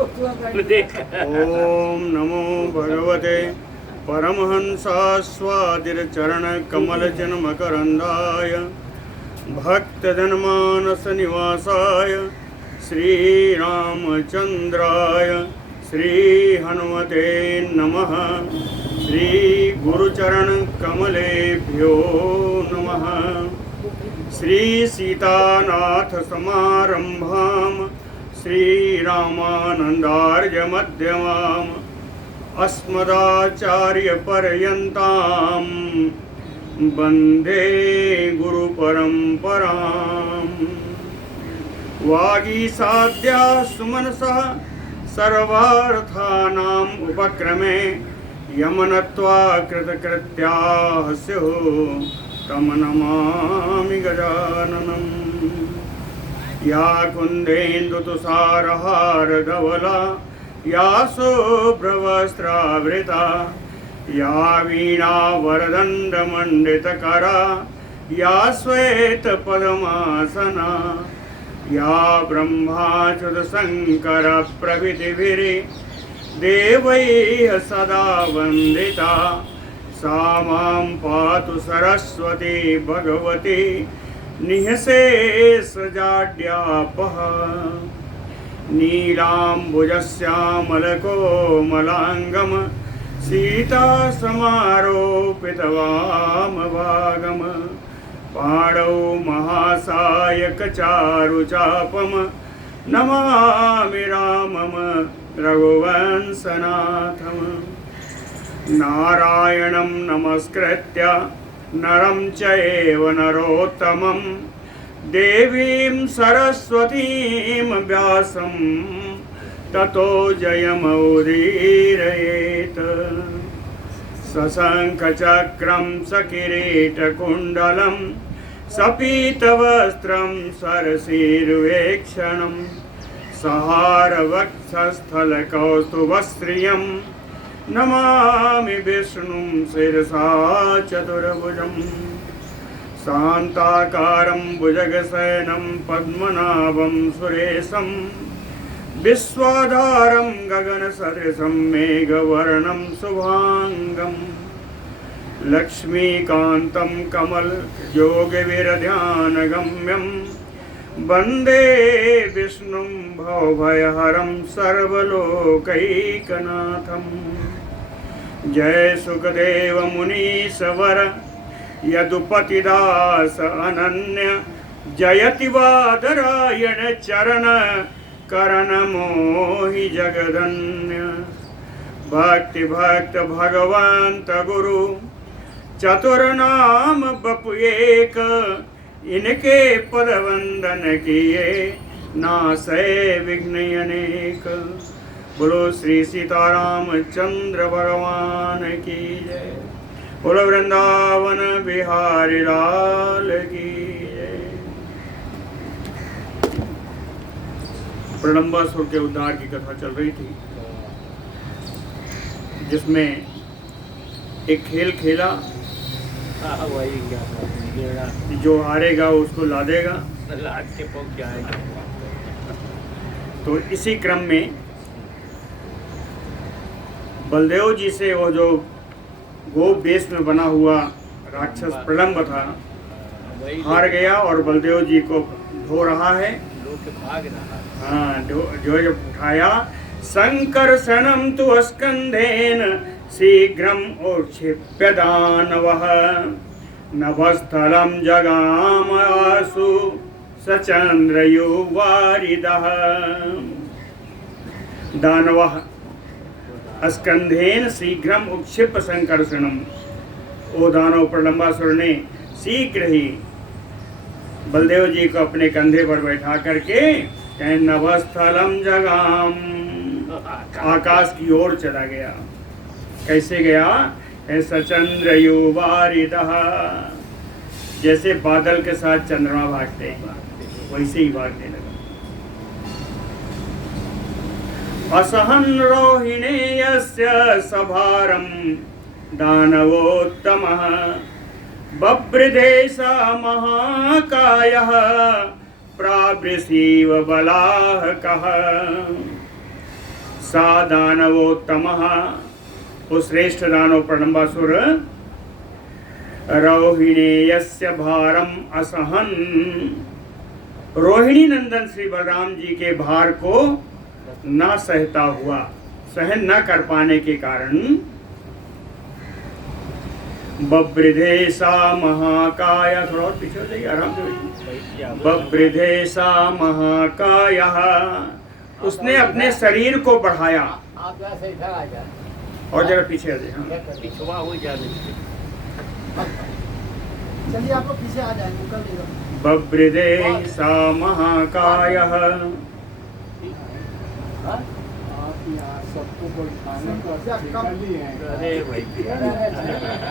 ओम नमो भगवते परमहंसास्वादिरचरणकमलजन्मकरन्दाय भक्तजनमानसनिवासाय श्रीरामचन्द्राय श्रीहनुमते नमः। श्रीगुरुचरणकमलेभ्यो नमः। श्रीसीतानाथसमारम्भां श्रीरामानन्दार्यमध्यमाम् अस्मदाचार्यपर्यन्तां वन्दे गुरुपरम्पराम्। वागीसाद्या सुमनसः सर्वार्थानाम् उपक्रमे यमनत्वा कृतकृत्याः स्युः तं नमामि गजाननम्। या कुन्देन्दुतुषारहारधवला या शुभ्रवस्त्रावृता या वीणावरदण्डमण्डितकरा या श्वेतपद्मासना या ब्रह्माच्युतशङ्करप्रभृतिभिर्देवैः सदा वन्दिता सा मां पातु सरस्वती भगवती निःशेषजाड्यापः। नीलाम्बुजश्यामलकोमलाङ्गं सीतासमारोपितवामभागं पाणौ महासायकचारुचापं नमामि रामं रघुवंशनाथम्। नारायणं नमस्कृत्य नरं चैव नरोत्तमं देवीं सरस्वतीं व्यासं ततो जयमुदीरयेत्। सशङ्खचक्रं सकिरीटकुण्डलं सपीतवस्त्रं सरसीरुवेक्षणं सहारवक्षस्थलकौस्तुभश्रियं नमामि विष्णुं शिरसा चतुर्भुजं। शान्ताकारं भुजगशयनं पद्मनाभं सुरेशं विश्वाधारं गगनसदृशं मेघवर्णं शुभाङ्गं लक्ष्मीकान्तं कमलयोगविरध्यानगम्यं वन्दे विष्णुं भवभयहरं सर्वलोकैकनाथम्। जय सुखदेव मुनीश्वर यदुपतिदास अनन्य जयति वादरायण चरण करण मोहि जगदन्य। भक्ति भक्त भगवंत गुरु चतुर्नाम बपु एक इनके पद वंदन किए नासै विघ्न अनेक। बोलो श्री सीतारामचंद्र भगवान की जय। बोलो वृंदावन बिहारी लाल की जय। प्रलंबासुर के उद्धार की कथा चल रही थी, जिसमें एक खेल खेला, जो हारेगा उसको ला देगा। तो इसी क्रम में बलदेव जी से वो जो गोप वेश में बना हुआ राक्षस प्रलंब था हार गया और बलदेव जी को ढो रहा है। हाँ, जो जब उठाया संकर्षणं तु स्कंधेन शीघ्रम औक्षिप्य दानवः नभस्थलं जगामासु सचन्द्रयुवारिदः। दानवः स्कंधेन शीघ्रम उक्षिप्य संकर्षणम। ओ दानव प्रलंबासुर ने शीघ्र ही बलदेव जी को अपने कंधे पर बैठा करके नभस्थलम जगाम, आकाश की ओर चला गया। कैसे गया? सचंद्र युवारिदः, जैसे बादल के साथ चंद्रमा भागते हैं वैसे ही भागने लगा। असहन रोहिणेयस्य सभारं दानवोत्तमः बभ्रधे स महाकायः प्रावृषीव बलाहकः। सा दानवोत्तमः, वो श्रेष्ठ दानव प्रलंबासुर, रोहिणेयस्य भारम असहन, रोहिणी नंदन श्री बलराम जी के भार को न सहता हुआ, सहन न कर पाने के कारण बब्रिधे सा महाकाय, थोड़ा और पीछे हो जाइए आराम से बैठिए, बब्रिधे सा महाकाय, उसने अपने शरीर को बढ़ाया। और जरा पीछे आ जाइए, चलिए आप लोग पीछे आ जाएंगे, कर लीजिए। बब्रिधे सा महाकाय, सबको बैठाने का अरे भाई,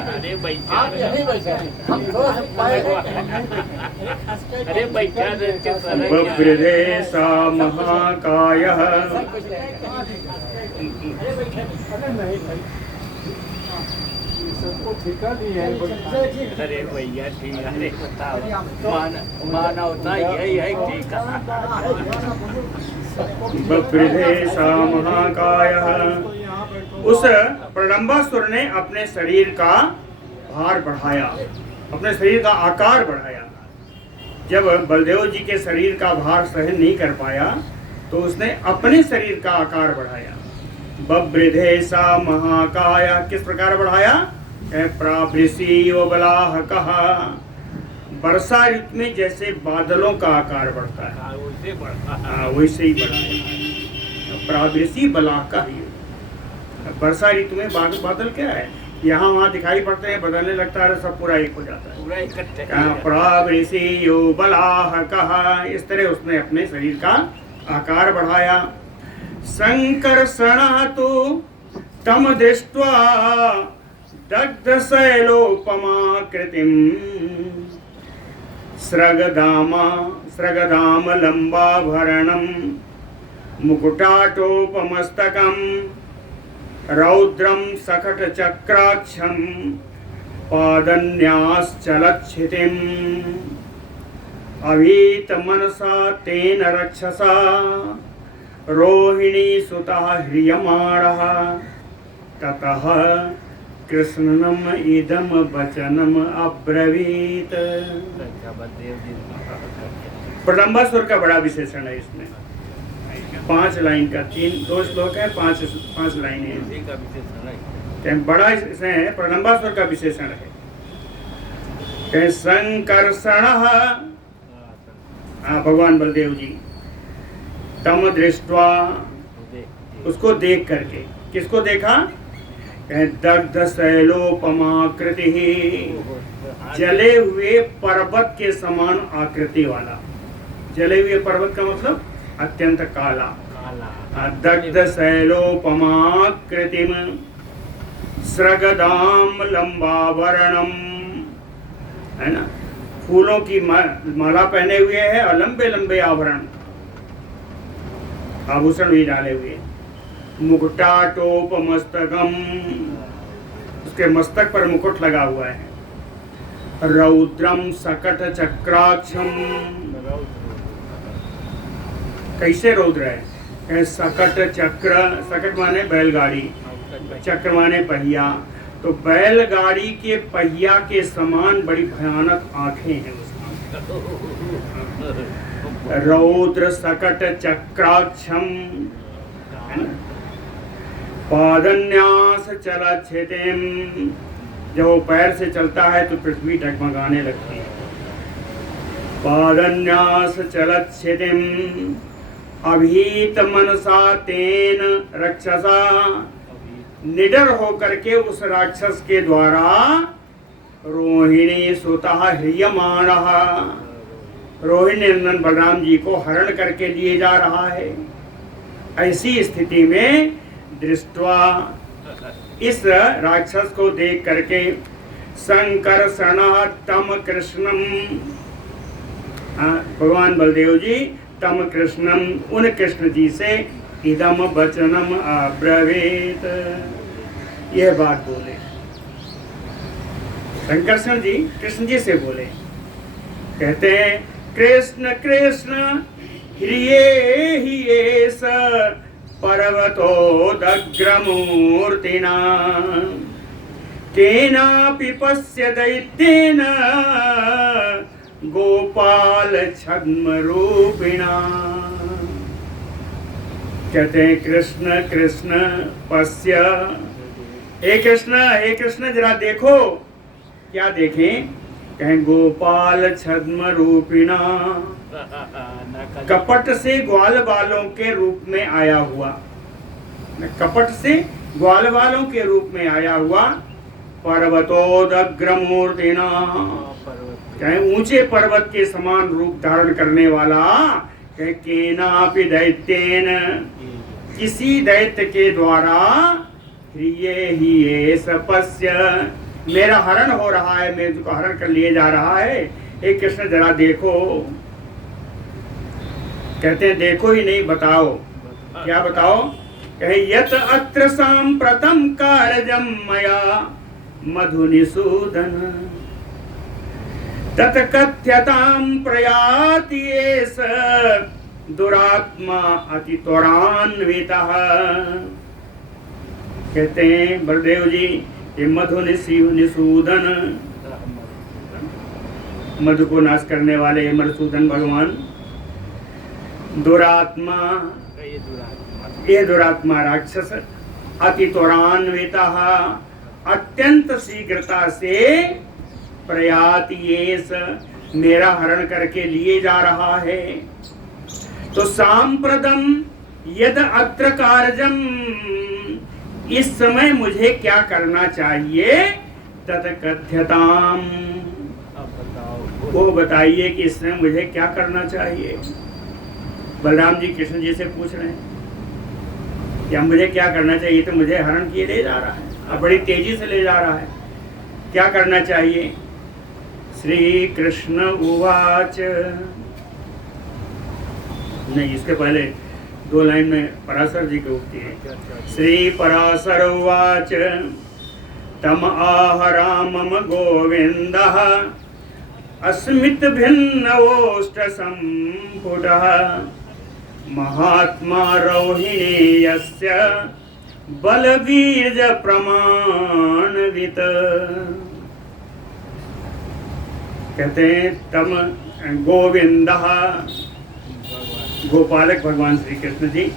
अरे भाई, आप यहीं बैठे हैं, हम थोड़ा सा पहले अरे बैठा बब्रिधे सा महाकाय, सबको ठिका दिए हैं। अरे भैया ठीक है, अरे बताओ, मानवता यही है, ठीक है। बब्रिधे सा महाकाय, उस प्रलंबासुर ने अपने शरीर का भार बढ़ाया, अपने शरीर का आकार बढ़ाया। जब बलदेव जी के शरीर का भार सहन नहीं कर पाया तो उसने अपने शरीर का आकार बढ़ाया। बब्रिधे सा महाकाय, किस प्रकार बढ़ाया? प्रावृषि व बलाहकः, वर्षा ऋतु में जैसे बादलों का आकार बढ़ता है, वैसे ही बढ़ाया। प्रावृषि बलाहकः, वर्षा ऋतु में बादल क्या है, यहाँ वहाँ दिखाई पड़ते हैं, बदलने लगता है, सब पूरा एक हो जाता है। प्रावृषि व बलाहकः, इस तरह उसने अपने शरीर का आकार बढ़ाया। संकर्षण तो तम दृष्ट्वा दग्ध शैलोपमाकृतिम, स्रगदाम लंबाभरणम मुकुटाटोपमस्तकम, रौद्रम सकट चक्राक्षम पादन्याश्चलच्छितिम, अभीत मनसा तेन रक्षसा रोहिणी सुतः ह्रियमाणः, ततः कृष्णनम इदम वचनम अब्रवीत। प्रलंबासुर का बड़ा विशेषण है इसमें, 5 लाइन का, 2 श्लोक है, 5 लाइनें हैं। बड़ा इसमें प्रलंबासुर का विशेषण है। संकर्षण, भगवान बलदेव जी, तम दृष्ट्वा, उसको देख करके, किसको देखा? दग्ध शैलोपमाकृति, जले हुए पर्वत के समान आकृति वाला। जले हुए पर्वत का मतलब अत्यंत काला। दग्ध शैलोपमाकृतिम, स्रगदाम लंबावरणम, है ना, फूलों की माला पहने हुए है और लंबे लंबे आभरण, आभूषण भी डाले हुए। मुकुटाटोपमस्तकम, उसके मस्तक पर मुकुट लगा हुआ है। रौद्रम सकट चक्राक्षम, कैसे रौद्र है? सकट चक्र, सकट माने बैलगाड़ी, चक्र माने पहिया, तो बैलगाड़ी के पहिया के समान बड़ी भयानक आंखें हैं उसकी। रौद्र सकट चक्राक्षम, पादन्यास चलच्छितिम, जब वो पैर से चलता है तो पृथ्वी डगमगाने लगती है। पादन्यास चलच्छितिम, अभीत मनसा तेन रक्षसा, निडर होकर के उस राक्षस के द्वारा रोहिणी सुतः ह्रियमाणः, रोहिणी नंदन बलराम जी को हरण करके लिए जा रहा है। ऐसी स्थिति में दृष्टवा, इस राक्षस को देख करके, संकर्षण तम कृष्णम, भगवान बलदेव जी तम कृष्णम, उन कृष्ण जी से इदम वचनम अब्रवीत, यह बात बोले। संकर्षण जी कृष्ण जी से बोले, कहते हैं कृष्ण कृष्ण ह्रिये हि एष पर्वतोदग्रमूर्तिना केनापि पश्य दैत्येन गोपाल छद्म रूपिणा। कहते हैं कृष्ण कृष्ण पश्य, हे कृष्ण जरा देखो। क्या देखें? कहें गोपाल छद्म रूपिणा, कपट से ग्वाल बालों के रूप में आया हुआ, कपट से ग्वाल बालों के रूप में आया हुआ। पर्वतोदग्रमूर्तिना, कहें ऊंचे पर्वत के समान रूप धारण करने वाला। कहें केनापि दैत्येन, किसी दैत्य के द्वारा ये ही ये सपस्य, मेरा हरण हो रहा है, मेरे को हरण कर लिए जा रहा है। एक कृष्ण जरा देखो। कहते हैं देखो ही नहीं, बताओ। क्या बताओ? कहे यत अत्र सांप्रतम कार्यम मया मधुनिसूदन तत कथ्यताम प्रयाति एष दुरात्मा अति त्वरान्वितः। कहते हैं बलदेव जी, ये मधुनिसूदन, मधु को नाश करने वाले मधुसूदन भगवान, दुरात्मा, ये दुरात्मा राक्षस, अति त्वरान्वितः, अत्यंत शीघ्रता से, प्रयातियेष, मेरा हरण करके लिए जा रहा है। तो सांप्रदम यद अत्र कार्यम, इस समय मुझे क्या करना चाहिए? तत्कथ्यताम, वो बताइए कि इस समय मुझे क्या करना चाहिए। बलराम जी कृष्ण जी से पूछ रहे हैं क्या मुझे क्या करना चाहिए? तो मुझे हरण किए ले जा रहा है, अब बड़ी तेजी से ले जा रहा है, क्या करना चाहिए? श्री कृष्ण उवाच, नहीं इसके पहले 2 लाइन में पराशर जी की उक्ति है। श्री पराशर उवाच तम आह रामम गोविंदः अस्मित भिन्नवोष्ट संपुटः महात्मा रोहिणीयस्य बलवीर्य प्रमाणवित। कहते हैं तम गोविंदः, गोपालक भगवान श्री कृष्ण जी,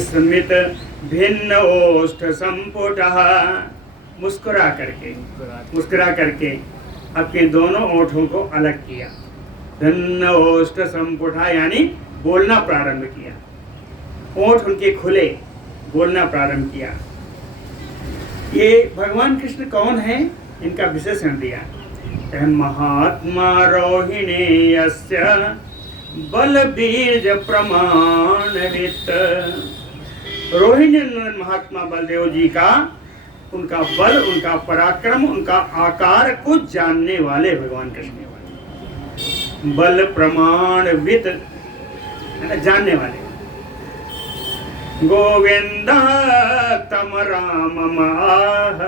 स्मित भिन्न ओष्ठ संपुटः, मुस्कुरा करके अपने दोनों ओठों को अलग किया। भिन्न ओष्ठ संपुटः यानी बोलना प्रारंभ किया, ओठ उनके खुले, बोलना प्रारंभ किया। ये भगवान कृष्ण कौन है? इनका विशेषण दिया, महात्मा रोहिणीयस्य बलबीज प्रमाणवित। रोहिणी महात्मा बलदेव जी का, उनका बल, उनका पराक्रम, उनका आकार को जानने वाले भगवान कृष्ण, बल प्रमाणवित जानने वाले। गोविंद तम राम आह,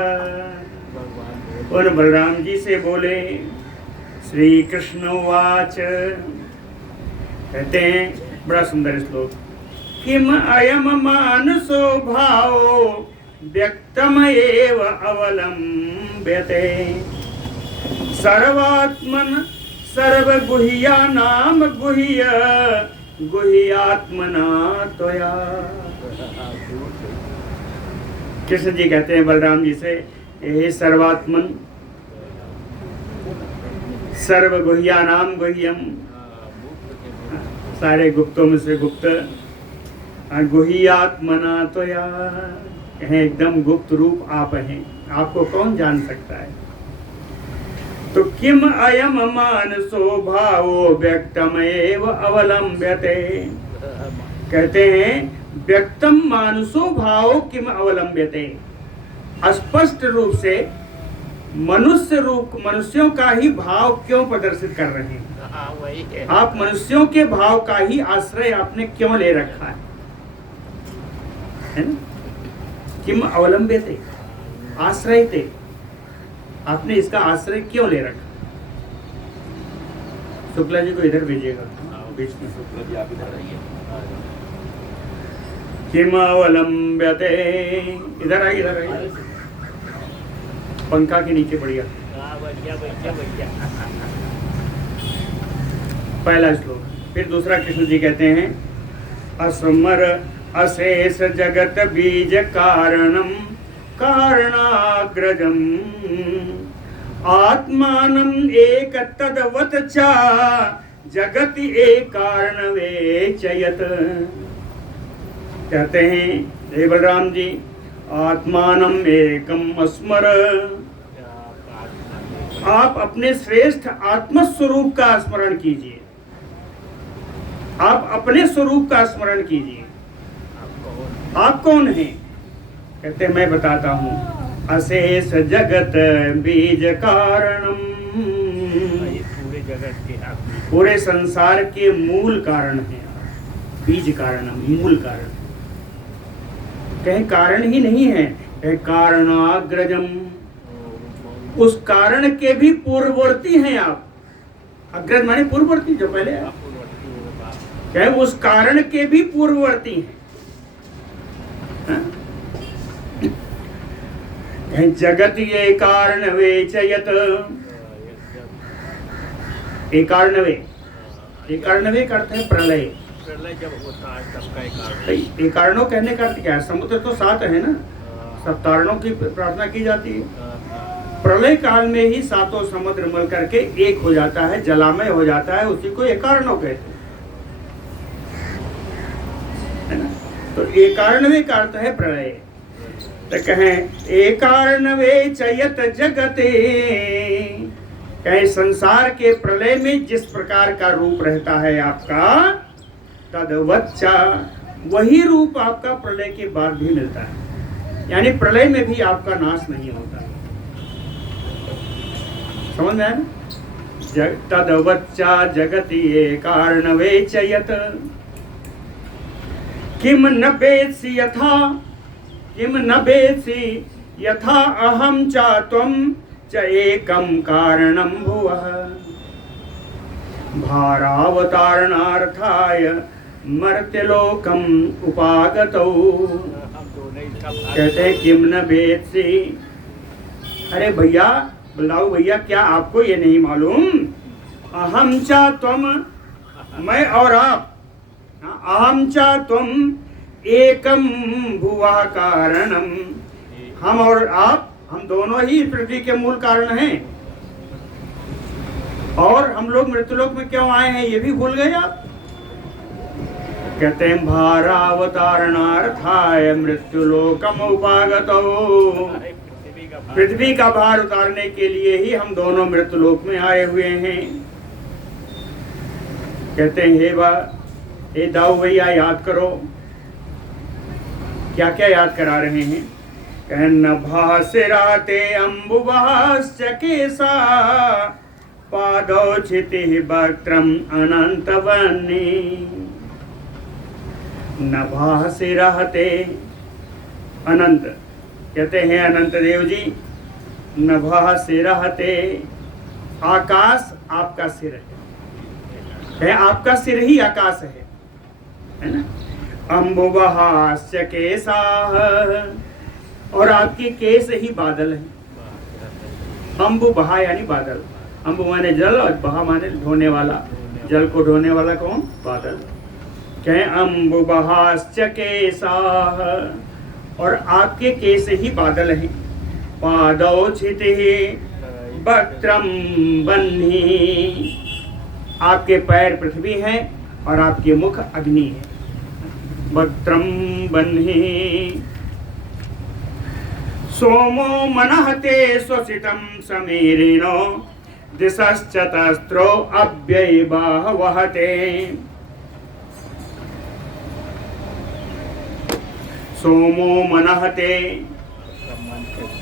और बलराम जी से बोले। श्री कृष्ण वाच, कहते हैं बड़ा सुंदर श्लोक, किम अयम मानसो भावो व्यक्तम एव अवलंब्यते सर्वात्मन सर्वगुह्यानाम गुह्य गुह्यात्मना त्वया। कृष्ण जी कहते हैं बलराम जी से, हे सर्वात्मन, सर्वगुह्यानाम गुह्यम, सारे गुप्तों में से गुप्त, गुह्यात्मना त्वया, कहें एकदम गुप्त रूप आप हैं, आपको कौन जान सकता है। तो किम अयम मानसो भावो व्यक्तमेव अवलंब्यते, कहते हैं व्यक्तम मानसो भावो किम अवलंब्यते, स्पष्ट रूप से मनुष्यों का ही भाव क्यों प्रदर्शित कर रहे हैं? आप मनुष्यों के भाव का ही आश्रय आपने क्यों ले रखा है ना? किम अवलंब्यते, आश्रय थे, आपने इसका आश्रय क्यों ले रखा? शुक्ला जी को इधर भेजिएगा, बीच में। शुक्ला जी आप इधर आइए। किमवलंब्यते। इधर आइए, इधर आइए, पंखा के नीचे बढ़िया। हाँ, बढ़िया बढ़िया बढ़िया। पहला श्लोक। फिर दूसरा कृष्ण जी कहते हैं, असमर अशेष जगत बीज कारणम कारणाग्रजम आत्मानम एक तदवत चा जगति एक कारणवे चयत। कहते हैं हे बलराम जी, आत्मानम एकम अस्मर, आप अपने श्रेष्ठ आत्मस्वरूप का स्मरण कीजिए। आप अपने स्वरूप का स्मरण कीजिए। आप कौन हैं? कहते हैं मैं बताता हूँ, अशेष जगत बीज कारणम, पूरे जगत के आप पूरे संसार के मूल कारण हैं। बीज कारणम, मूल कारण। कहीं कारण ही नहीं है, कहीं कारणाग्रजम, उस कारण के भी पूर्ववर्ती हैं आप। अग्रज माने पूर्ववर्ती, जो पहले है। कहे उस कारण के भी पूर्ववर्ती हैं। जगत ये कारण वे चयत, एक कारण वे, एक कारण वे करते हैं प्रलय। प्रलय जब होता है तब का कारण। एक कारणों कहने का अर्थ क्या है? समुद्र तो 7 है ना, सब तारणों की प्रार्थना की जाती है। प्रलय काल में ही सातों समुद्र मिल करके एक हो जाता है, जलामय हो जाता है, उसी को एक कारणों कहते हैं ना। तो एक कारणवे का अर्थ है प्रलय। तो कहें एक कारणवे चयत जगते, कहें संसार के प्रलय में जिस प्रकार का रूप रहता है आपका, तदवच्चा, वही रूप आपका प्रलय के बाद भी मिलता है। यानी प्रलय में भी आपका नाश नहीं होता। समझ में आया ना? तदवच्चा जगति ये कारणवे चयत, किम न वेत्सि यथा, किम न वेत्सि यथा अहम च त्वं च एकम कारणम भुवः भारावतारणार्थाय मर्त्यलोकम उपागतौ। कहते हैं किम न वेत्सि, अरे भैया, बलदाऊ भैया, क्या आपको ये नहीं मालूम? अहम च त्वम, मैं और आप, अहम च त्वम एकम भुवः कारणम, हम और आप, हम दोनों ही पृथ्वी के मूल कारण हैं। और हम लोग मृत्युलोक में क्यों आए हैं ये भी भूल गए आप? कहते हैं भारावतारणार्थाय मृत्युलोकम उपागतो, पृथ्वी का भार उतारने के लिए ही हम दोनों मृत्युलोक में आए हुए हैं। कहते हैं हे दाऊ भैया, याद करो। क्या क्या याद करा रहे हैं? कहन भासिराते अम्बुवाश्च केसा पादौ क्षितिः वक्त्रम अनंत वन्नी। नभासि रहते, अनंत, कहते हैं अनंत देव जी, नभासि रहते, आकाश आपका सिर है, आपका सिर ही आकाश है ना। अम्बुवहाश्च केशाः, और आपके केस ही बादल है। अम्बु बहा यानी बादल, अम्बु माने जल और बहा माने ढोने वाला, जल को ढोने वाला कौन? बादल। कहें अम्बु बहाश्च केशाः, और आपके केस ही बादल हैं। पादौ क्षितिः वक्त्रम वह्नि, आपके पैर पृथ्वी हैं और आपके मुख अग्नि है। वक्त्रम वह्नि सोमो मनहते स्वसितं समीरिणो दिशश्चतस्रो अव्ययीवाह वहते। सोमो मनहते,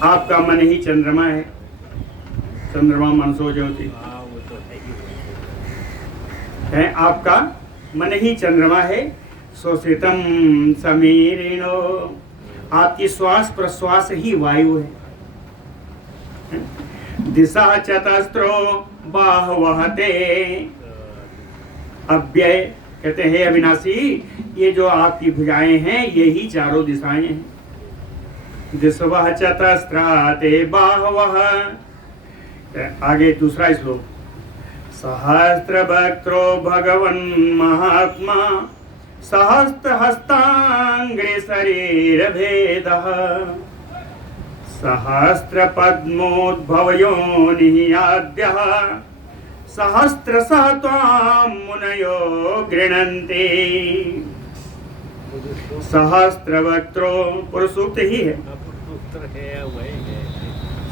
आपका मन ही चंद्रमा है। चंद्रमा मनसो ज्योति है, आपका मन ही चंद्रमा है। स्वसितं समीरिणो, आपकी श्वास प्रश्वास ही वायु है। दिशा चतस्रो बाहवहते, अव्यय कहते हैं हे अविनाशी, ये जो आपकी भुजाएं हैं यही चारों दिशाएं हैं। दिशवः चतस्राते बाहवः। आगे दूसरा श्लोक, सहस्त्रवक्त्रो भगवन् महात्मा सहस्त्रहस्तांग्रे शरीरभेदः सहस्रपद्मोद्भवयोनिः आद्यः सहस्रशः त्वां मुनयो गृह्णन्ति। सहस्त्रवक्त्रो पुरुष सूक्त ही है।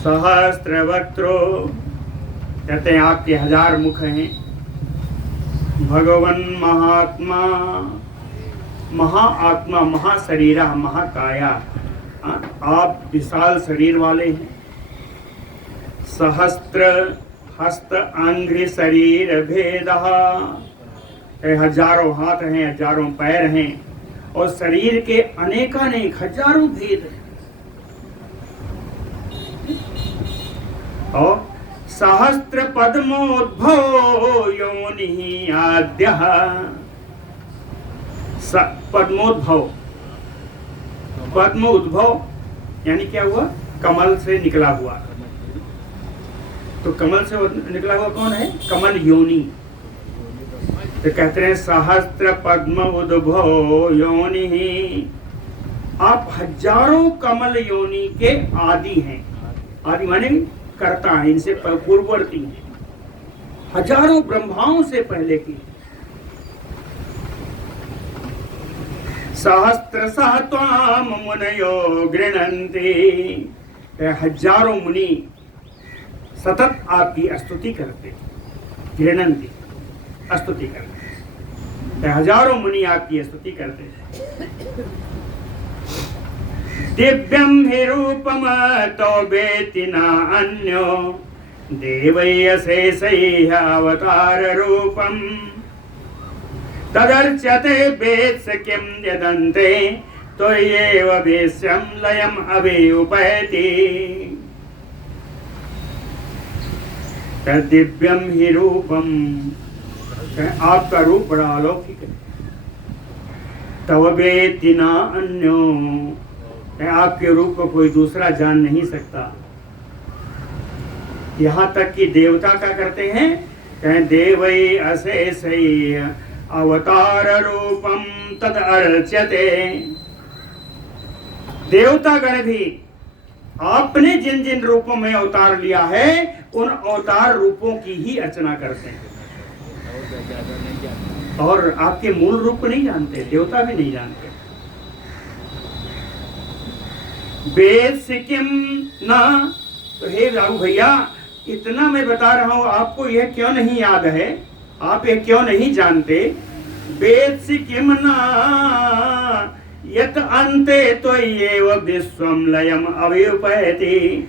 सहस्त्रवक्त्रो कहते हैं आपके 1000 मुख हैं। भगवन महात्मा, महाआत्मा, महाशरीरा, महाकाया, आप विशाल शरीर वाले हैं। सहस्त्र हस्त अंग्रि शरीर भेदः, हजारों हाथ हैं, हजारों पैर हैं और शरीर के अनेकानेक हजारों भेद हैं। और सहस्त्र पद्मोद्भव योनिः आद्यः। पद्मोद्भव, पद्म उद्भव यानी क्या हुआ? कमल से निकला हुआ। तो कमल से निकला हुआ कौन है? कमल योनि। तो कहते हैं सहस्त्र पद्म उद्भव योनि, आप हजारों कमल योनि के आदि हैं। आदि माने करता है, इनसे पूर्ववर्ती हैं, हजारों ब्रह्माओं से पहले की। सहस्त्रशः त्वां मुनयो गृह्णन्ति, हजारों मुनि सतत आपकी स्तुति करते। गृह्णन्ति स्तुति करते, हजारों मुनि आपकी स्तुति करते। दिव्यं हि रूपम तो वेति न अन्यो देवैयशेषैः अवतार रूपम तदर्च्यते वेत्स किं यदन्ते त्वय्येव वेश्यं लयम् अभियुपैति। दिव्यम हि रूपम, आपका रूप बड़ा अलौकिक है। तव वेति न अन्यो, आपके रूप को कोई दूसरा जान नहीं सकता। यहाँ तक कि देवता क्या करते हैं? कहें देवै अशेषै अवतार रूपम तद अर्च्यते। देवता गण भी आपने जिन जिन रूपों में अवतार लिया है उन अवतार रूपों की ही अर्चना करते हैं, और आपके मूल रूप को नहीं जानते, देवता भी नहीं जानते। वेद सिक्किम ना, तो हे राघु भैया, इतना मैं बता रहा हूं, आपको यह क्यों नहीं याद है? आप ये क्यों नहीं जानते? वेद सिक्किम ना यत अन्ते त्वय्येव विश्वं लयम् अभियुपैति,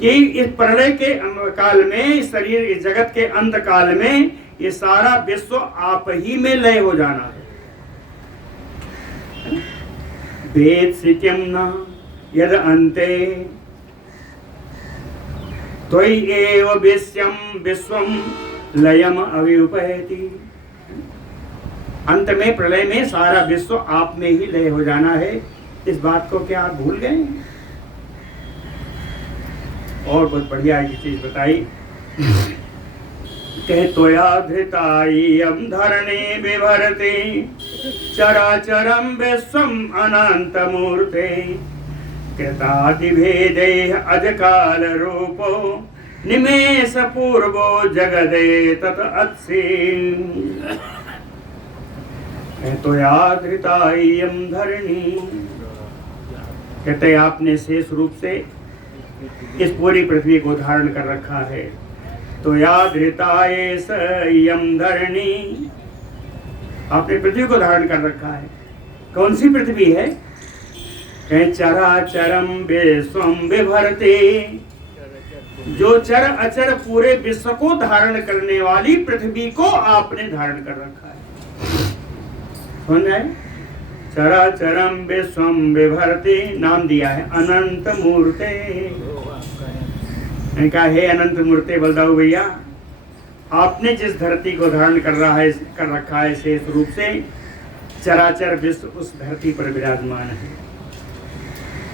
कि इस प्रलय के काल में, इस शरीर, इस जगत के अंत काल में ये सारा विश्व आप ही में लय हो जाना है। वेद सिक्किम ना यद अन्ते त्वय्येव विश्वं लयम् अभियुपैति। अंत में, प्रलय में सारा विश्व आप में ही लय हो जाना है। इस बात को क्या आप भूल गए? और बहुत बढ़िया एक चीज बताई, कहे त्वया धृतायं धरणे बिभरते चराचरं विश्वम् अनन्तमूर्ते कृतादिभेदैः अजकाल रूपो निमेष पूर्वो जगदे तत अत्सि। त्वया धृतायं धरणी, कहते आपने शेष रूप से इस पूरी पृथ्वी को धारण कर रखा है। त्वया धृतायं धरणी, आपने पृथ्वी को धारण कर रखा है। कौन सी पृथ्वी है? चराचरम विश्वम बिभरते, जो चर अचर पूरे विश्व को धारण करने वाली पृथ्वी को आपने धारण कर रखा है। सुन रहे? चराचरम विश्वम बिभरते नाम दिया है अनंत मूर्ते। कहा हे अनंत मूर्ते बलदाऊ भैया, आपने जिस धरती को धारण कर रखा है शेष रूप से, चराचर विश्व उस धरती पर विराजमान है।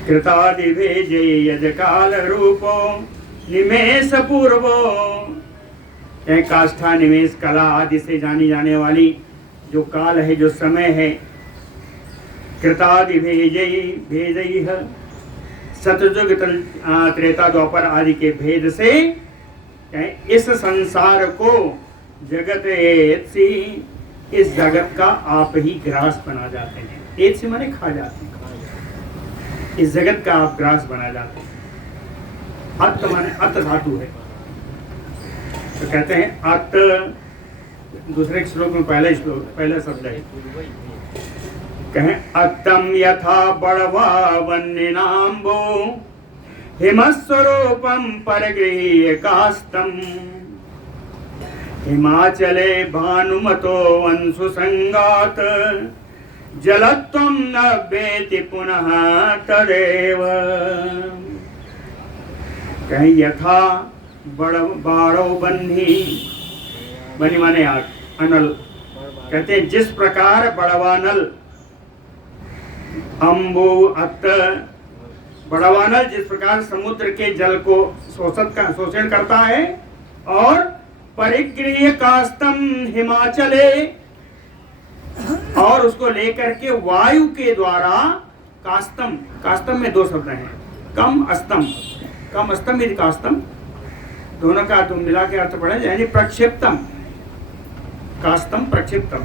कृतादि भेजे यज काल रूपो निमेष पूर्वो, काष्ठा निमेष कला आदि से जानी जाने वाली जो काल है, जो समय है, कृतादि भेजई सतयुग त्रेता द्वापर आदि के भेद से इस संसार को जगत एत्सी, इस जगत का आप ही ग्रास बना जाते हैं। एत से माने खा जाते हैं, इस जगत का आप ग्रास बना जाते हैं। अत माने अत धातु है, तो कहते हैं अत, दूसरे श्लोक में पहला शब्द है, कहें अत्तम यथा बड़वा वन्यनाम्बो हिमस्वरूपम परगृह्य कास्तम, हिमाचले भानुमतो अंशु संगात जलत्वं न वेति पुनः तदेव। कहीं यथा बाड़ो बन्ही, बनी माने आग, अनल, कहते हैं जिस प्रकार बड़वानल, अम्बु अत, बड़वानल जिस प्रकार समुद्र के जल को शोषण करता है, और परिगृह्य कास्तम हिमाचले, और उसको लेकर के वायु के द्वारा, कास्तम, कास्तम में दो शब्द हैं, कम अस्तम, कम अस्तम यदि कास्तम, दोनों का तुम मिला के अर्थ पढ़े, यानी प्रक्षिप्तम, कास्तम प्रक्षिप्तम।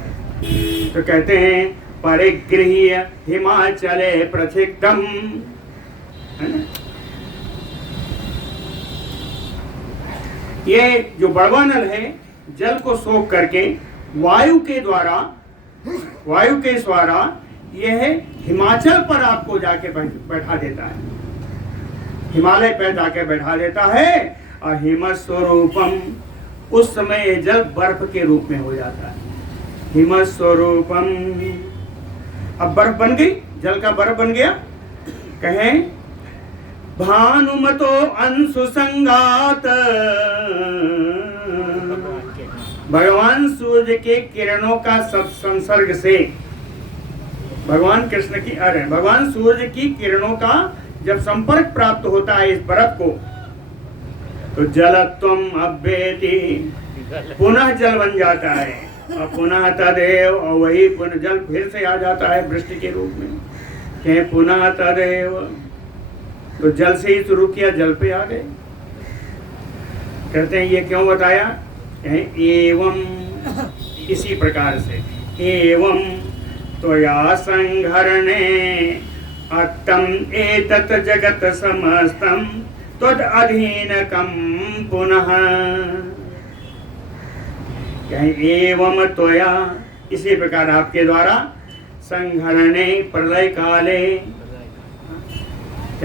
तो कहते हैं परिगृह्य हिमाचले प्रक्षिप्तम, है ना। ये जो बड़वानल है, जल को सोख करके वायु के द्वारा यह हिमाचल पर आपको जाके बैठा देता है, हिमालय पर जाके बैठा देता है। और हिम स्वरूपम, उस समय ये जल बर्फ के रूप में हो जाता है। हिम स्वरूपम, अब बर्फ बन गई, जल का बर्फ बन गया। कहें भानुमतो अंशु संगात, भगवान सूर्य के किरणों का सब संसर्ग से, भगवान कृष्ण की भगवान सूर्य की किरणों का जब संपर्क प्राप्त होता है इस बर्फ को, तो जलत्वम अभ्येति, पुनः जल बन जाता है, और पुनः तदेव, और वही पुनः जल फिर से आ जाता है वृष्टि के रूप में। कहें पुनः तदेव, तो जल से ही शुरू किया, जल पे आ गए। कहते हैं ये क्यों बताया, एवं इसी प्रकार से, एवं त्वया संहरणे अत्तम एतत् जगत समस्तम त्वद अधीनकम पुनः। एवं त्वया, इसी प्रकार आपके द्वारा, संहरणे प्रलय काले,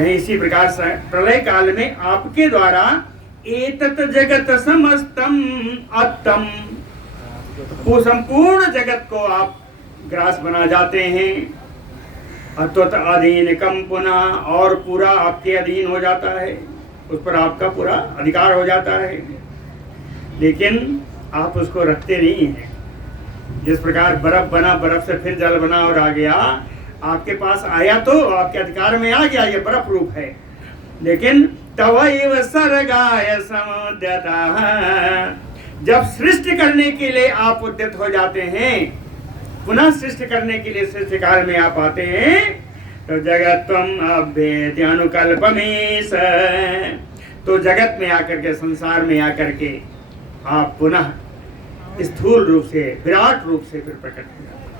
इसी प्रकार प्रलय काल में आपके द्वारा एतत् जगत समस्तम अत्तम, वो संपूर्ण जगत को आप ग्रास बना जाते हैं। अत्वत अधीनकम पुनः, और पूरा आपके अधीन हो जाता है, उस पर आपका पूरा अधिकार हो जाता है, लेकिन आप उसको रखते नहीं हैं। जिस प्रकार बर्फ बना, बर्फ से फिर जल बना और आ गया, आपके पास आया तो आपके अधिकार में आ गया, ये बर्फ रूप है, लेकिन तवैव सर्गाय समुद्यतः, जब सृष्टि करने के लिए आप उद्यत हो जाते हैं, पुनः सृष्टि करने के लिए सृष्टि काल में आप आते हैं, तो जगत्वम अभ्येति अनुकल्पमेश, तो जगत में आकर के, संसार में आकर के आप पुनः स्थूल रूप से, विराट रूप से फिर प्रकट हो जाते हैं।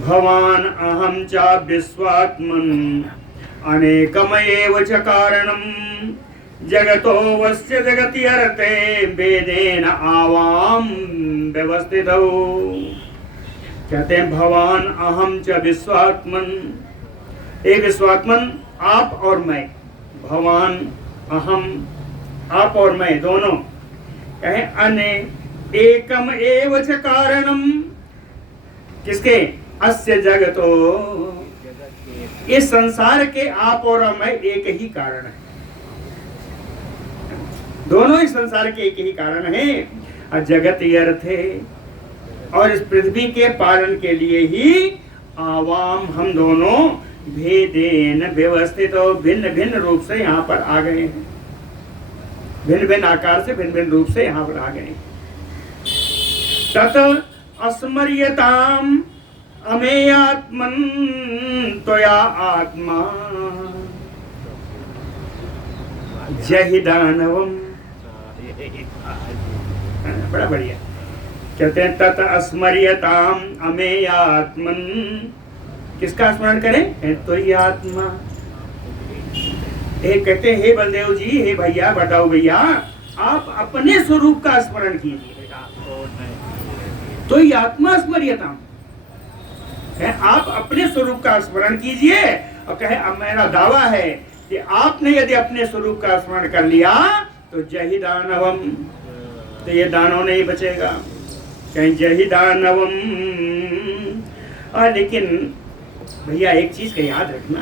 भवान अहम च विश्वात्मन अनेकमएव च कारणम जगतो वस्य जगति अर्थे वेदेन आवाम व्यवस्थितौ। कहते हैं भवान अहम च विश्वात्मन, एक विश्वात्मन आप और मैं, भवान अहम आप और मैं दोनों, कहें अने एकम एव च कारणम, किसके, अस्य जगतो, इस संसार के आप और मैं एक ही कारण है। दोनों ही संसार के एक ही कारण है, जगत अर्थे, और इस पृथ्वी के पालन के लिए ही आवाम हम दोनों भेदेन व्यवस्थित और भिन्न भिन्न रूप से यहाँ पर आ गए हैं, भिन्न भिन्न आकार से भिन्न भिन्न रूप से यहाँ पर आ गए। तत अस्मर्यताम अमेयात्मन त्वया आत्मा जहि दानवम। बड़ा बढ़िया। कहते हैं तत अस्मर्यताम अमेयात्मन, किसका स्मरण करें? तो ये आत्मा। कहते हैं हे बलदेव जी, हे भैया, बताओ भैया, आप अपने स्वरूप का स्मरण कीजिए। तो ये आत्मा स्मर्यताम है, आप अपने स्वरूप का स्मरण कीजिए। और कहे अब मेरा दावा है कि आपने यदि अपने स्वरूप का स्मरण कर लिया तो जहि दानवम, तो ये दानव नहीं बचेगा। कहीं जहि दानवम। लेकिन भैया एक चीज का याद रखना,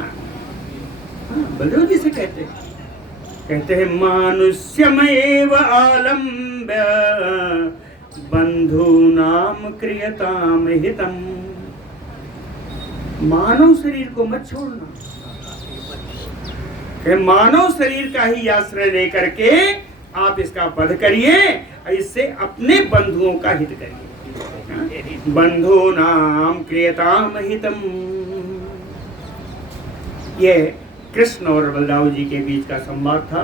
बलदेव जी से कहते हैं मानुष्यमेव आलम्ब्य बंधूनाम क्रियताम हितम। मानव शरीर को मत छोड़ना, मानव शरीर का ही आश्रय लेकर के आप इसका वध करिए, इससे अपने बंधुओं का हित करिए। बंधु नाम क्रियताम हितम। ये कृष्ण और बलदाऊ जी के बीच का संवाद था।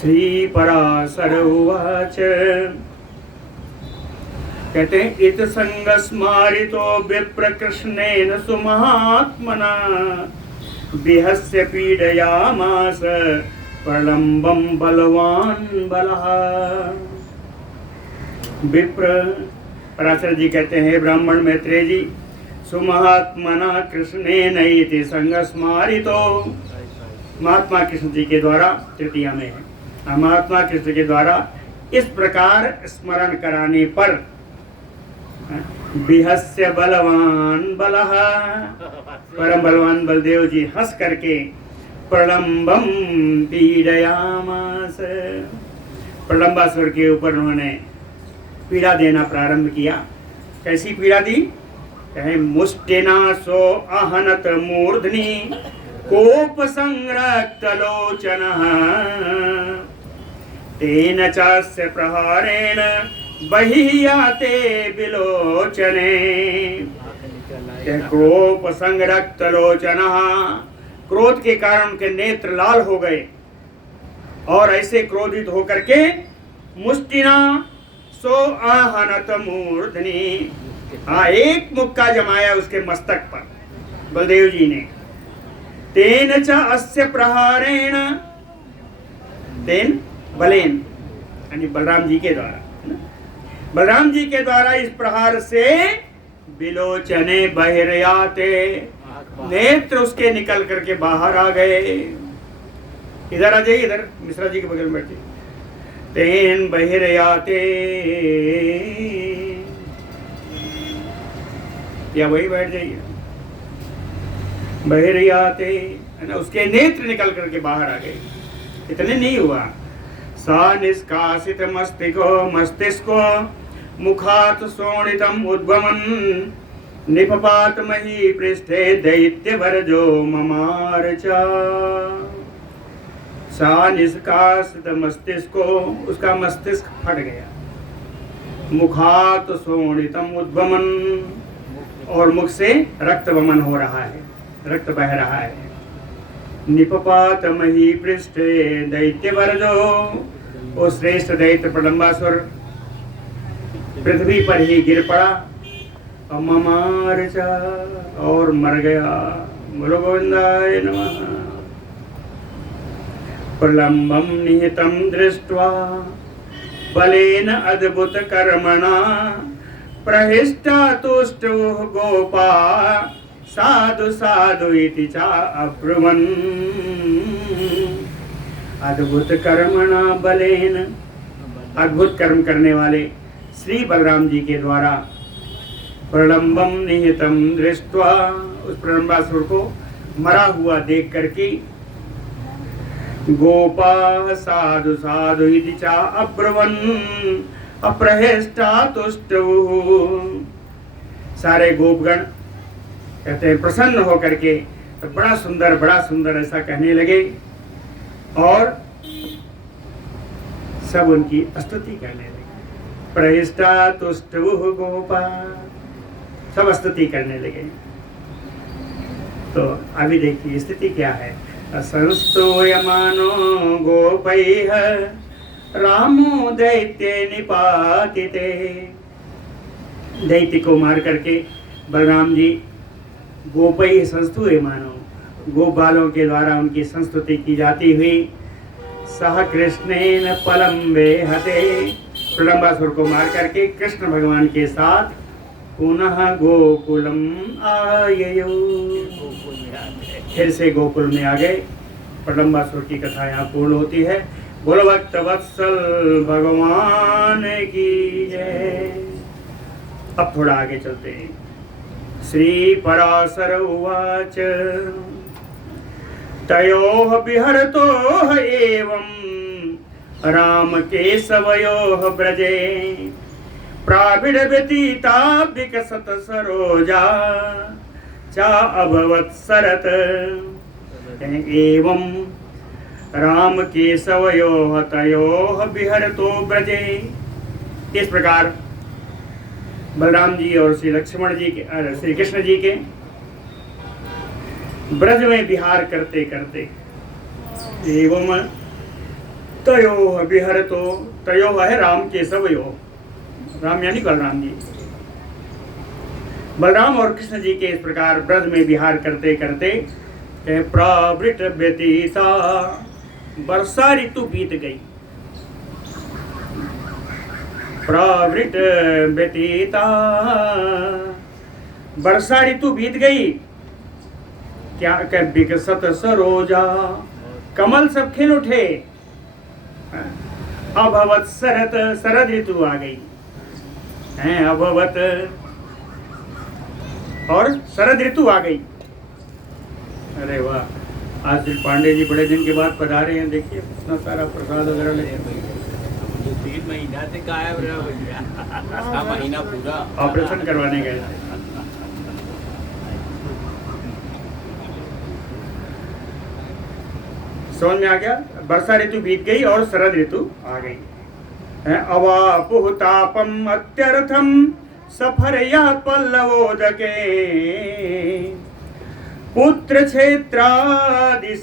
श्री पराशर उवाच, कहते हैं इत संग स्मारितो विप्र कृष्णेन सुमहात्मना विहस्य पीडयामास प्रलंबम बलवान बलः। विप्र पराशर जी कहते हैं ब्राह्मण मैत्रेय जी, सुमहात्मना कृष्णेन इति संग स्मारितो, महात्मा कृष्ण जी के द्वारा, तृतीया में है, महात्मा कृष्ण के द्वारा इस प्रकार स्मरण कराने पर बिहस्य बलवान बलः, परम बलवान बलदेव जी हंस करके प्रलंबम पीडयामास, प्रलंबासुर के ऊपर उन्होंने पीड़ा देना प्रारंभ किया। कैसी पीड़ा दी? कहे मुष्टिना सो अहनत मूर्धनि कोप संरक्त लोचनः तेन चास्य प्रहारेण बहियाते विलोचने। कोप संरक्त लोचनः, क्रोध के कारण उनके नेत्र लाल हो गए और ऐसे क्रोधित होकर के मुष्टिना सो आहनत मूर्धनि, एक मुक्का जमाया उसके मस्तक पर बलदेव जी ने। तेन च अस्य प्रहारेण, तेन बलेन यानी बलराम जी के द्वारा, बलराम जी के द्वारा इस प्रहार से विलोचने बहिर्याते, नेत्र उसके निकल करके बाहर आ गए। इधर आ जाइए, इधर मिश्रा जी के बगल में बैठिए। तेन बहिर्याते, या वही बैठ जाइए, बहिर्याते है ना, उसके नेत्र निकल करके बाहर आ गए। इतने नहीं हुआ, सा निष्कासित मस्तिष्को मुखात शोणितम उद्गमन निपपात मही पृष्ठे दैत्य वर्जो ममार चा। सा निष्कासित मस्तिष्को, उसका मस्तिष्क फट गया। मुखात शोणितम उद्गमन, और मुख से रक्त वमन हो रहा है, रक्त बह रहा है। निपपात मही पृष्ठे दैत्य वर्जो, वो श्रेष्ठ दैत्य प्रलंबासुर पृथ्वी पर ही गिर पड़ा और ममार चा, और मर गया। बोलो गोविंदाय नमः। प्रलंबम निहितम दृष्ट्वा बलेन अद्भुत कर्मणा प्रहिष्टा तुष्टो गोपा साधु साधु इति चा अब्रुवन्। अद्भुत कर्मणा बलेन, अद्भुत कर्म करने वाले श्री बलराम जी के द्वारा प्रलंबम निहितम दृष्ट्वा, उस प्रलंबासुर को मरा हुआ देख करके गोपा साधु साधु इति चा अब्रवन् अप्रहिष्टा तुष्टुः। सारे गोपगण कहते हैं प्रसन्न होकर के बड़ा सुंदर ऐसा कहने लगे और सब उनकी स्तुति करने लगे। प्रहिष्टा तुष्टुः गोपा, सब स्तुति करने लगे। तो अभी देखिए स्थिति क्या है। संस्तूयमानो गोपैः रामो दैत्ये निपातिते। दैत्य को मार करके बलराम जी गोपैः संस्तूयमानो, गोपालों के द्वारा उनकी संस्तुति की जाती हुई सह कृष्णेन पलम्बे हते, प्रलंबासुर को मार करके कृष्ण भगवान के साथ पुनः गोकुलम आययो, फिर से गोकुल में आ गए। प्रलंबासुर की कथा यहाँ पूर्ण होती है। बोलो भक्त वत्सल भगवान की जय। अब थोड़ा आगे चलते हैं। श्री पराशर उवाच तयोः विहरतोः एवं राम केशवयोः ब्रजे प्राविड व्यतीता विकसत सरोजा चा अभवत् सरत। एवं राम केशवयोः तयोः विहरतो ब्रजे। इस प्रकार बलराम जी और श्री लक्ष्मण जी के, श्री कृष्ण जी के ब्रज में विहार करते करते एवं तयोः विहरतो, तयोः है राम केशवयोः, राम यानी बलराम जी, बलराम और कृष्ण जी के इस प्रकार ब्रज में विहार करते करते प्रावृत व्यतीता, वर्षा ऋतु बीत गई। प्रावृत व्यतीता, वर्षा ऋतु बीत गई। क्या विकसत सरोजा, कमल सब खिल उठे। अभवत शरद, शरद ऋतु आ गई है। अभवत और शरद ऋतु आ गई। अरे वाह, आज श्री पांडे जी बड़े दिन के बाद पधारे हैं। देखिए इतना सारा प्रसाद वगैरह ले। 3 महीना से गायब रहा भैया, 6 महीना पूरा ऑपरेशन करवाने गए थे। समझ में आ गया। वर्षा ऋतु बीत गई और शरद ऋतु आ गई। अवापुः तापम अत्यर्थम सफरया पल्लवोदके पुत्र क्षेत्रादिशक्तेन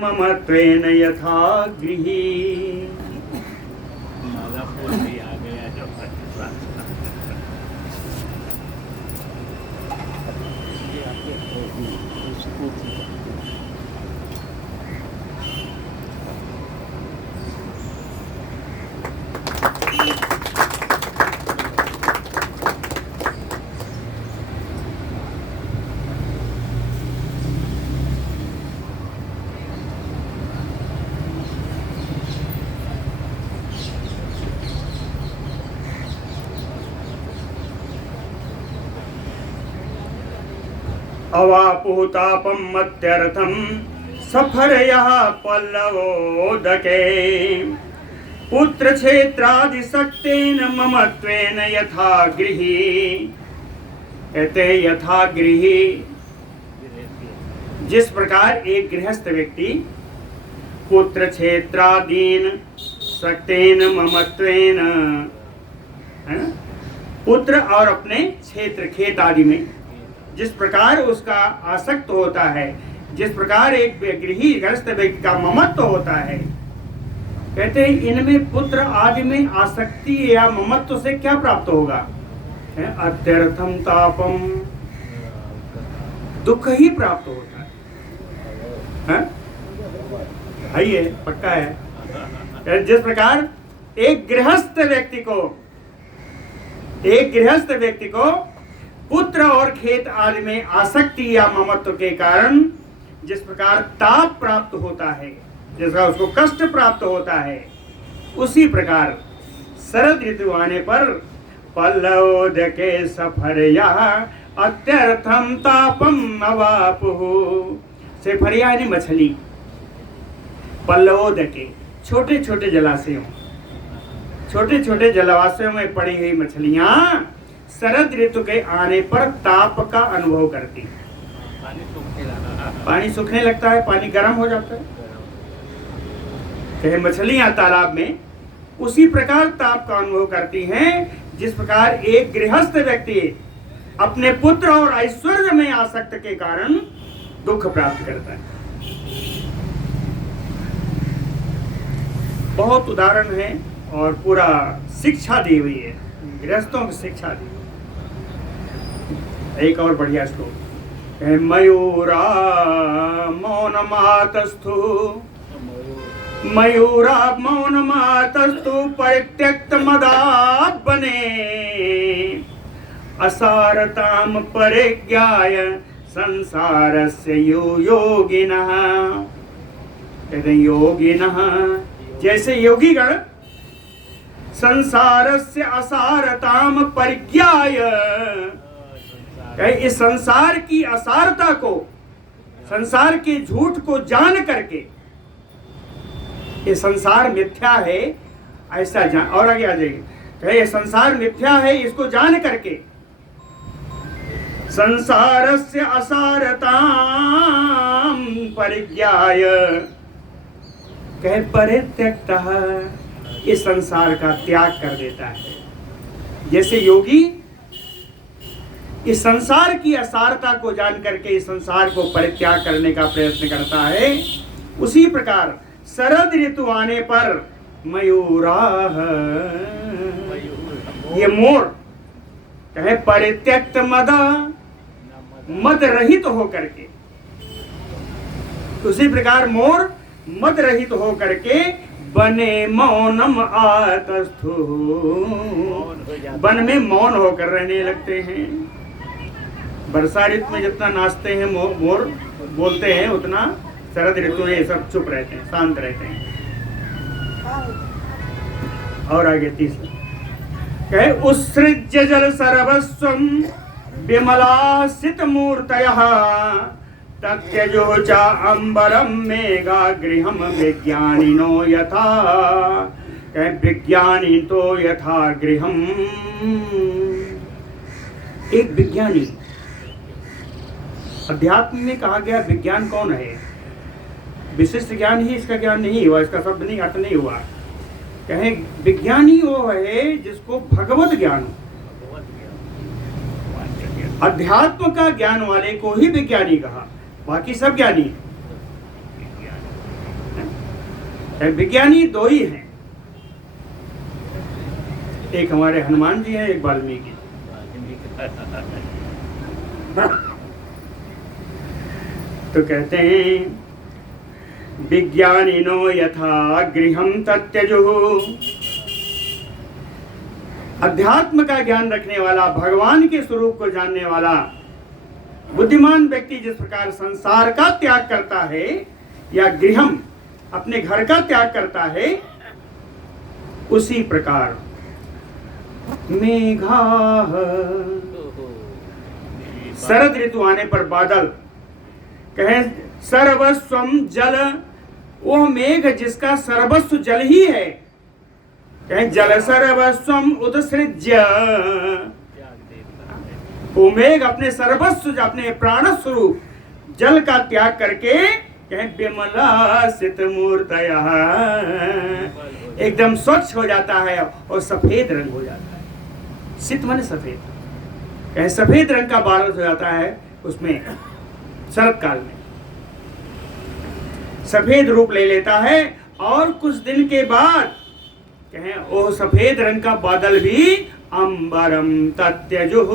ममत्वेन यथा गृही। आ गया जो अवापुः तापं मत्यर्थं सफरयः पल्लवोदके पुत्र क्षेत्रादिशक्तेन ममत्वेन यथा गृही। कहते यथा गृही, जिस प्रकार एक गृहस्थ व्यक्ति पुत्र क्षेत्रादीन शक्तेन ममत्वेन, है ना, पुत्र और अपने क्षेत्र खेत आदि में जिस प्रकार उसका आसक्त होता है, जिस प्रकार एक गृही गृहस्थ व्यक्ति का ममत्व होता है। कहते हैं इनमें पुत्र आदि में आसक्ति या ममत्व से क्या प्राप्त होगा? अत्यर्थम तापम, दुख ही प्राप्त होता है ये पक्का है। जिस प्रकार एक गृहस्थ व्यक्ति को पुत्र और खेत आदि में आसक्ति या ममत्व के कारण जिस प्रकार ताप प्राप्त होता है, जिसका उसको कष्ट प्राप्त होता है, उसी प्रकार शरद ऋतु आने पर पल्लवोदके सफरया अत्यर्थम तापम अवापुः। सफरया यानी मछली, पल्लवोदके, छोटे छोटे जलाशयों, छोटे छोटे जलाशयों में पड़ी हुई मछलियां शरद ऋतु के आने पर ताप का अनुभव करती हैं। पानी सूखने लगता है, पानी गर्म हो जाता है, कहे मछलियां तालाब में उसी प्रकार ताप का अनुभव करती हैं जिस प्रकार एक गृहस्थ व्यक्ति अपने पुत्र और ऐश्वर्य में आसक्त के कारण दुख प्राप्त करता है। बहुत उदाहरण है और पूरा शिक्षा दी हुई है, गृहस्थों की शिक्षा दी। एक और बढ़िया श्लोक है, मयूरा मौनमातस्थु, मयूरा मौनमातस्तु परित्यक्त मदात् बने, असारताम परिज्ञाय संसारस्य योगिनः। कहते हैं योगिनः जैसे योगीगण संसारस्य असारताम परिज्ञाय, इस संसार की असारता को, संसार के झूठ को जान करके, ये संसार मिथ्या है ऐसा जान, और आगे आ जाएगी, ये संसार मिथ्या है इसको जान करके संसारस्य असारताम परिज्ञाय, कहे परित्यक्तः, इस संसार का त्याग कर देता है। जैसे योगी इस संसार की असारता को जान करके इस संसार को परित्याग करने का प्रयत्न करता है, उसी प्रकार शरद ऋतु आने पर मयूराः, ये मोर कहे परित्यक्त मद रहित हो करके, उसी प्रकार मोर मद रहित हो करके बने मौनम आतस्थु, वन में मौन होकर रहने लगते हैं। वर्षा ऋतु में जितना नाचते हैं मोर बोलते हैं, उतना शरद ऋतु में सब चुप रहते हैं, शांत रहते हैं। और आगे तीसरा कहे, उत्सृज्य जल सर्वस्वं विमलासित मूर्तयः, तत्यजो च अंबरम मेघा गृहम विज्ञानिनो यथा, कहे विज्ञानी तो यथा गृहम। एक विज्ञानी, अध्यात्म में कहा गया विज्ञान कौन है? विशिष्ट ज्ञान ही इसका ज्ञान नहीं हुआ, इसका शब्द नहीं अर्थ नहीं हुआ। कहें विज्ञानी वो है जिसको भगवत ज्ञान हो, अध्यात्म का ज्ञान वाले को ही विज्ञानी कहा, बाकी सब ज्ञानी है। विज्ञानी दो ही हैं, एक हमारे हनुमान जी हैं, एक वाल्मीकि। तो कहते हैं विज्ञानिनो यथा गृहम तत्यजुः, अध्यात्म का ज्ञान रखने वाला, भगवान के स्वरूप को जानने वाला बुद्धिमान व्यक्ति जिस प्रकार संसार का त्याग करता है या गृहम अपने घर का त्याग करता है, उसी प्रकार मेघाः, शरद ऋतु आने पर बादल, कहे सर्वस्वम जल, वो मेघ जिसका सर्वस्व जल ही है, कहे जल सर्वस्वम उत्सृज्य, वो मेघ अपने सर्वस्व, अपने प्राण स्वरूप जल का त्याग करके कहे विमलासित मूर्तयः, एकदम स्वच्छ हो जाता है और सफेद रंग हो जाता है। सित माने सफेद, कहे सफेद रंग का बादल हो जाता है उसमें, शरद काल में सफेद रूप ले लेता है, और कुछ दिन के बाद कहें वो सफेद रंग का बादल भी अंबरम तत्यजुः,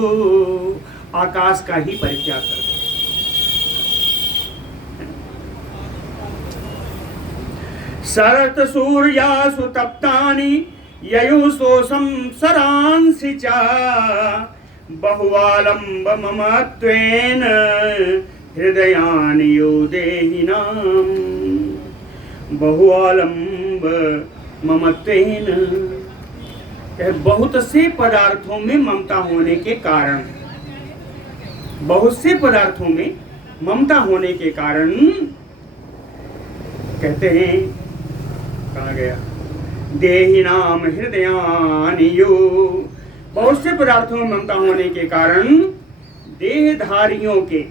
आकाश का ही परित्याग कर दे। शरत सूर्यासु तप्तानि ययुषोऽसं सरांसि च, बहुवालंब ममत्वेन हृदयानि यो देहिनां, बहुवालंब ममत्वेन, बहुत से पदार्थों में ममता होने के कारण, बहुत से पदार्थों में ममता होने के कारण कहते हैं कहाँ गया? देहिनाम हृदयानियो, बहुत से पदार्थों में ममता होने के कारण देहधारियों के,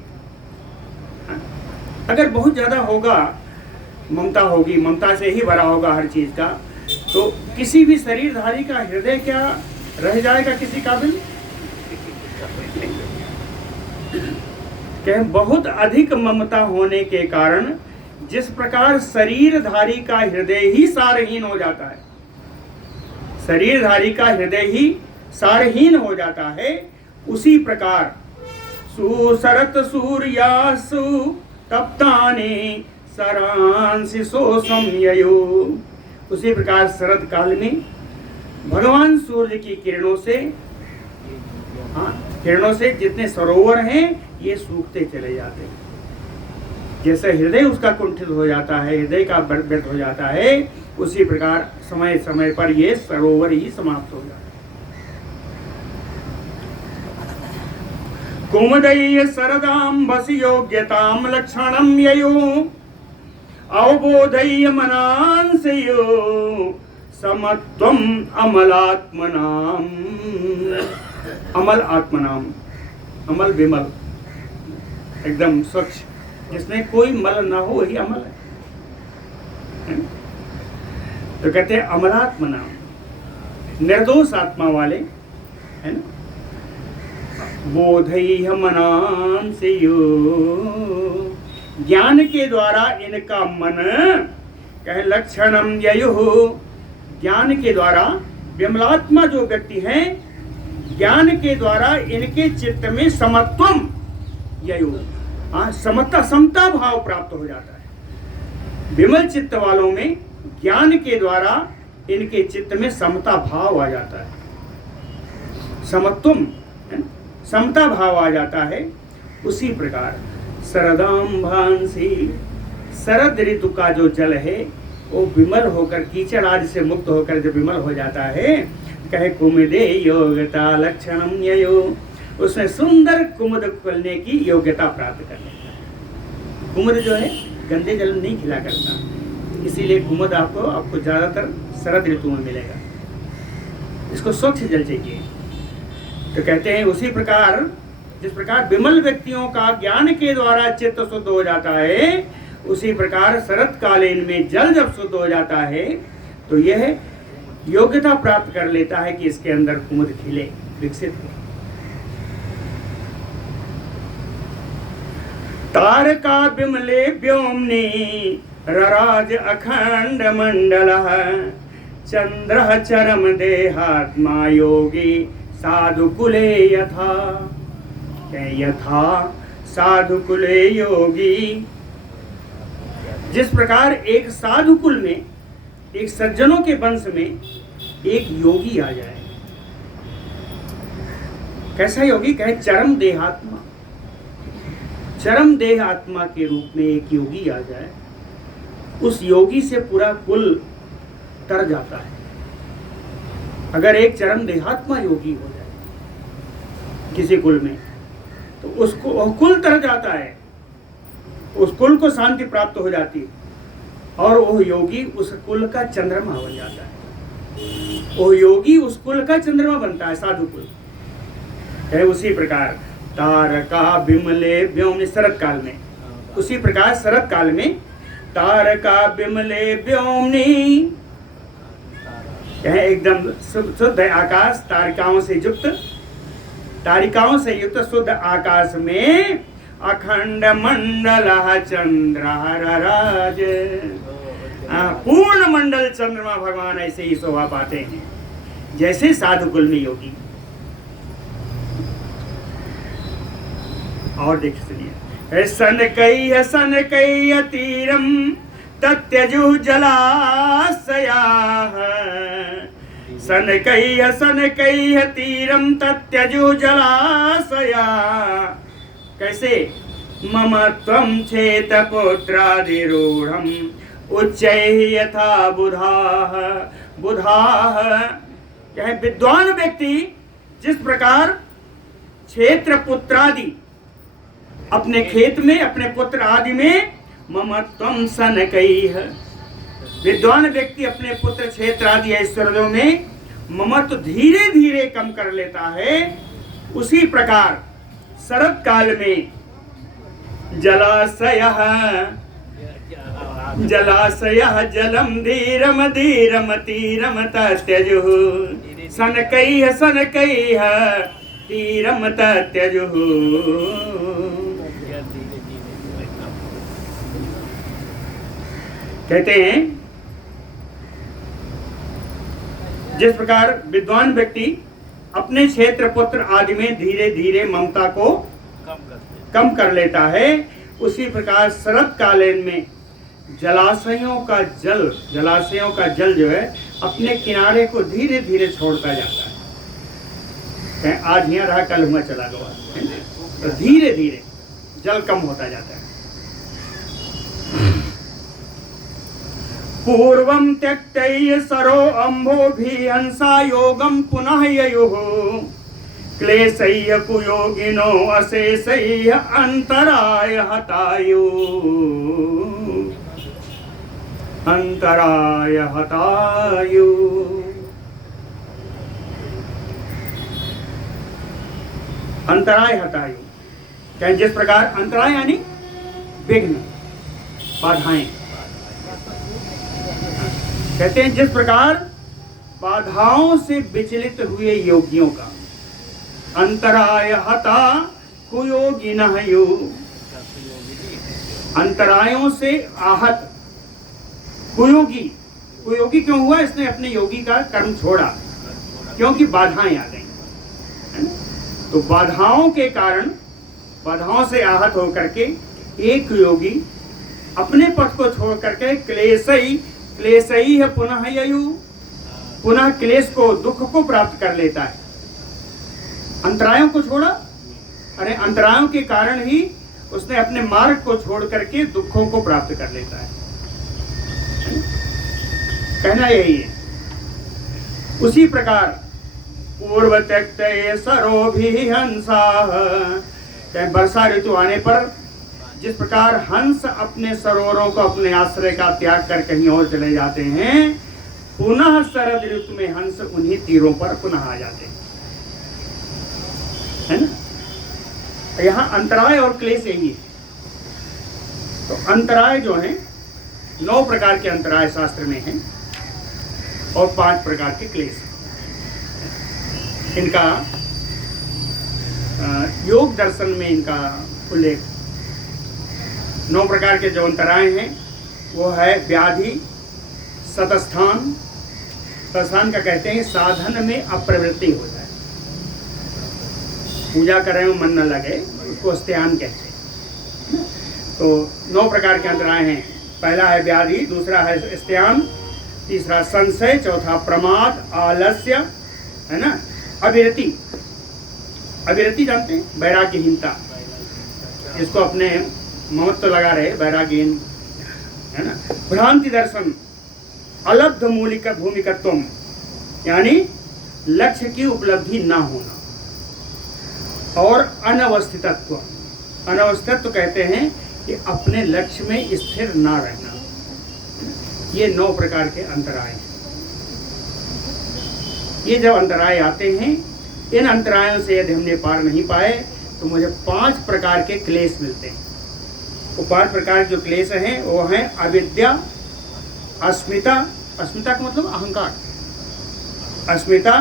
अगर बहुत ज्यादा होगा ममता होगी, ममता से ही भरा होगा हर चीज का, तो किसी भी शरीरधारी का हृदय क्या रह जाएगा किसी काबिल? क्या बहुत अधिक ममता होने के कारण जिस प्रकार शरीरधारी का हृदय ही सारहीन हो जाता है, शरीरधारी का हृदय ही सारहीन हो जाता है, उसी प्रकार सुसरत सूर्यासु तप्तानि सरांसि सोसंययो, उसी प्रकार शरद काल में भगवान सूर्य की किरणों से जितने सरोवर हैं ये सूखते चले जाते हैं। जैसे हृदय उसका कुंठित हो जाता है, हृदय का व्यर्थ हो जाता है, उसी प्रकार समय समय पर ये सरोवर ही समाप्त हो जाता है। कुमुदय्य शरदाम्बस योग्यताम लक्षणम ययो अवबोधय्य मनांसयो समत्वम अमलात्मनाम, अमल आत्मनाम, अमल विमल, एकदम स्वच्छ, जिसमें कोई मल ना हो वही अमल है। तो कहते हैं अमलात्मनाम, निर्दोष आत्मा वाले, है ना। बोधय्य मनांसयो, ज्ञान के द्वारा इनका मन, कहे लक्षणम ययुः, ज्ञान के द्वारा विमलात्मा जो व्यक्ति हैं, ज्ञान के द्वारा इनके चित्त में समत्वम ययुः, समता, समता भाव प्राप्त हो जाता है। विमल चित्त वालों में ज्ञान के द्वारा इनके चित्त में समता भाव आ जाता है, समत्वम, समता भाव आ जाता है। उसी प्रकार शरदाम्भांसि, शरद ऋतु का जो जल है वो विमल होकर, कीचड़ आदि से मुक्त होकर जब विमल हो जाता है, कहे कुमुदे योग्यता लक्षणम ययो, उसमें सुंदर कुमुद फलने की योग्यता प्राप्त कर लेता है। कुमुद जो है गंदे जल नहीं खिला करता, इसीलिए कुमुद आपको ज्यादातर शरद ऋतु में मिलेगा। इसको स्वच्छ जल चाहिए। तो कहते हैं उसी प्रकार जिस प्रकार विमल व्यक्तियों का ज्ञान के द्वारा चित्त शुद्ध हो जाता है, उसी प्रकार शरद कालीन में जल जब शुद्ध हो जाता है तो यह योग्यता प्राप्त कर लेता है कि इसके अंदर कुमुद खिले, विकसित हो। तारका विमले व्योम्नि रराज अखंड मंडलः, चंद्रः चरम देहात्मा योगी साधु कुले यथा, यथा साधु कुले योगी, जिस प्रकार एक साधु कुल में, एक सज्जनों के वंश में एक योगी आ जाए। कैसा योगी? कहे चरम देहात्मा, चरम देह आत्मा के रूप में एक योगी आ जाए, उस योगी से पूरा कुल तर जाता है। अगर एक चरम देहात्मा योगी हो जाए किसी कुल में, तो उसको कुल तर जाता है, उस कुल को शांति प्राप्त हो जाती है, और वो योगी उस कुल का चंद्रमा बन जाता है। वो योगी उस कुल का चंद्रमा बनता है, साधु कुल है। उसी प्रकार तारका विमले व्योम्नि, शरद काल में, उसी प्रकार शरद काल में तारका विमले व्योम्नि, एकदम शुद्ध आकाश, तारिकाओं से युक्त, तारिकाओं से युक्त शुद्ध आकाश में अखंड मंडल चंद्र रराज, पूर्ण मंडल चंद्रमा भगवान ऐसे ही शोभा पाते हैं जैसे साधु कुल में योगी। और देख सुनिए, सन कई तीरम तत्यजु जलाशया, सन कई तीरम तत्यजु जलाशया, कैसे? मम त्वं चेत पुत्रादिरूढ़म उच्चैः यथा बुधाः, बुधाः क्या है? विद्वान व्यक्ति जिस प्रकार क्षेत्र पुत्रादि अपने खेत में, अपने पुत्र आदि में, मम त्वं सनकैः, विद्वान व्यक्ति अपने पुत्र क्षेत्र आदि ऐश्वर्यों में ममत्व धीरे धीरे कम कर लेता है। उसी प्रकार शरद काल में जलाशय जलम धीरम धीरम तीरम त्यजुः सनकैः तीरम त्यजुः। कहते हैं जिस प्रकार विद्वान व्यक्ति अपने क्षेत्र पुत्र आदि में धीरे धीरे ममता को कम कर लेता है, उसी प्रकार शरद कालीन में जलाशयों का जल जो है अपने किनारे को धीरे धीरे छोड़ता जाता है। आज यहाँ रहा, कल हुआ चला गया, तो धीरे धीरे जल कम होता जाता है। पूर्वं त्यक्तैः सरो अम्भोभिहंसा योगं पुनः ययुः क्लेशैः कुयोगिनो अशेषैः अंतराय हतायुः अंतराय हतायुः। क्या जिस प्रकार अंतराय यानी विघ्न, बाधाएं। कहते हैं जिस प्रकार बाधाओं से विचलित हुए योगियों का अंतराय हता कुयोगिनः यो, अंतरायों से आहत कुयोगी क्यों हुआ? इसने अपने योगी का कर्म छोड़ा क्योंकि बाधाएं आ गई, है ना? तो बाधाओं के कारण, बाधाओं से आहत होकर के एक योगी अपने पथ को छोड़ करके क्लेशई है पुनः ययु, पुनः क्लेश को, दुख को प्राप्त कर लेता है। अंतरायों को छोड़ा, अरे अंतरायों के कारण ही उसने अपने मार्ग को छोड़ करके दुखों को प्राप्त कर लेता है। कहना यही है। उसी प्रकार पूर्व त्यक्त सरोभिहंसा, वर्षा ऋतु आने पर जिस प्रकार हंस अपने सरोवरों को, अपने आश्रय का त्याग कर कहीं और चले जाते हैं, पुनः शरद ऋतु में हंस उन्हीं तीरों पर पुनः आ जाते हैं, है ना? यहाँ अंतराय और क्लेश यही है। तो अंतराय जो है 9 प्रकार के अंतराय शास्त्र में हैं और 5 प्रकार के क्लेश। इनका योग दर्शन में इनका उल्लेख। 9 प्रकार के जो अंतराय हैं वो है व्याधि, सतस्थान। सतस्थान का कहते हैं साधन में अप्रवृत्ति हो जाए, पूजा करें में मन न लगे, उसको स्त्यान कहते हैं। तो 9 प्रकार के अंतराय हैं। पहला है व्याधि, दूसरा है स्त्यान, तीसरा संशय, चौथा प्रमाद, आलस्य, है ना, अविरति। अविरति जानते हैं? वैराग्यहीनता, जिसको अपने महत्व लगा रहे, वैराग्यहीन, है ना। भ्रांति दर्शन, अलब्ध मूलिक भूमिकत्वम, यानी लक्ष्य की उपलब्धि ना होना, और अनवस्थितत्व। अनवस्थितत्व कहते हैं कि अपने लक्ष्य में स्थिर ना रहना। ये 9 प्रकार के अंतराय हैं। ये जब अंतराय आते हैं, इन अंतरायों से यदि हमने पार नहीं पाए तो मुझे 5 प्रकार के क्लेश मिलते हैं। वो 5 प्रकार के जो क्लेश हैं वो हैं अविद्या, अस्मिता, अस्मिता का मतलब अहंकार, अस्मिता,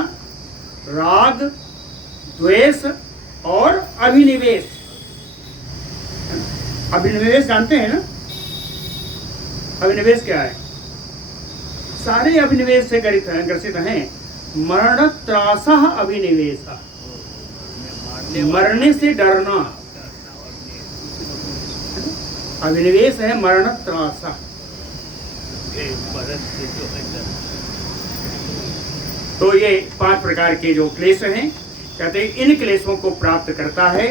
राग, द्वेष और अभिनिवेश। अभिनिवेश जानते हैं ना? अभिनिवेश क्या है? सारे अभिनिवेश से ग्रसित हैं। मरण त्रासः अभिनिवेश, मरने से डरना अभिनिवेश है। मरण त्रासः, तो ये 5 प्रकार के जो क्लेश हैं, कहते हैं इन क्लेशों को प्राप्त करता है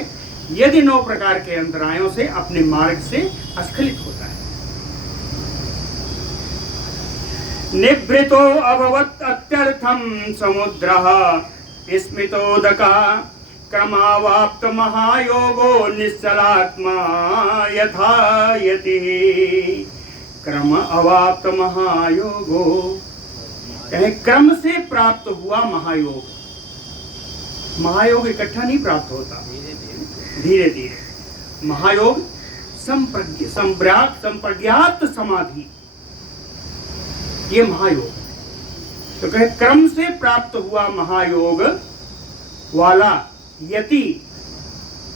यदि 9 प्रकार के अंतरायों से अपने मार्ग से अस्खलित होता है। निभृतो अभवत् अत्यर्थम समुद्रः स्मितोदका क्रमावाप्त महायोगो निश्चलात्मा यथा यतिः क्रम अवाप्त महायोगो, कहे क्रम से प्राप्त हुआ महायोग। महायोग इकट्ठा नहीं प्राप्त होता, धीरे धीरे। महायोग संप्रज्ञात समाधि, ये महायोग। तो कहे क्रम से प्राप्त हुआ महायोग वाला यति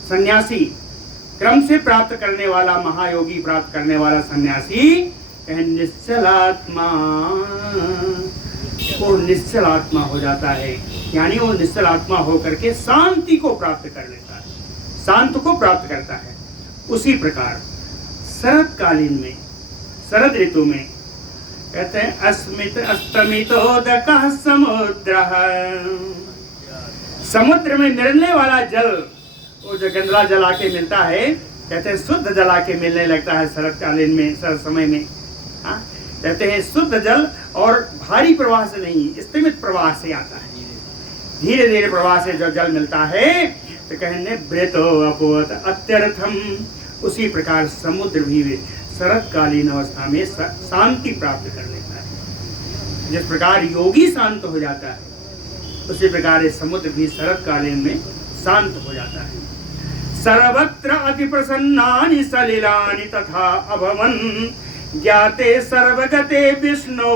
सन्यासी, क्रम से प्राप्त करने वाला महायोगी, प्राप्त करने वाला सन्यासी, कहे निश्चलात्मा, वो निश्चल आत्मा हो जाता है। यानी वो निश्चल आत्मा होकर के शांति को प्राप्त कर लेता है, शांत को प्राप्त करता है। उसी प्रकार शरद कालीन में, शरद ऋतु में कहते हैं अस्मित अस्तमितोदकः समुद्रः, समुद्र में मिलने वाला जल, वो जो गंदा जल आके मिलता है, कहते हैं शुद्ध जल आके मिलने लगता है शरद कालीन में, शरद समय में। हाँ, कहते हैं शुद्ध जल, और भारी प्रवाह से नहीं, स्थिमित प्रवाह से आता है, धीरे धीरे प्रवाह से जो जल मिलता है। तो कहने व्रतो अपोत अत्यर्थम, उसी प्रकार समुद्र भी शरदकालीन अवस्था में शांति प्राप्त कर लेता है। जिस प्रकार योगी शांत हो जाता है, उसी प्रकार समुद्र भी शरदकालीन में शांत हो जाता है। सर्वत्र अति प्रसन्नानि सलिलानि तथा अभवन्, ज्ञाते सर्वगते विष्णु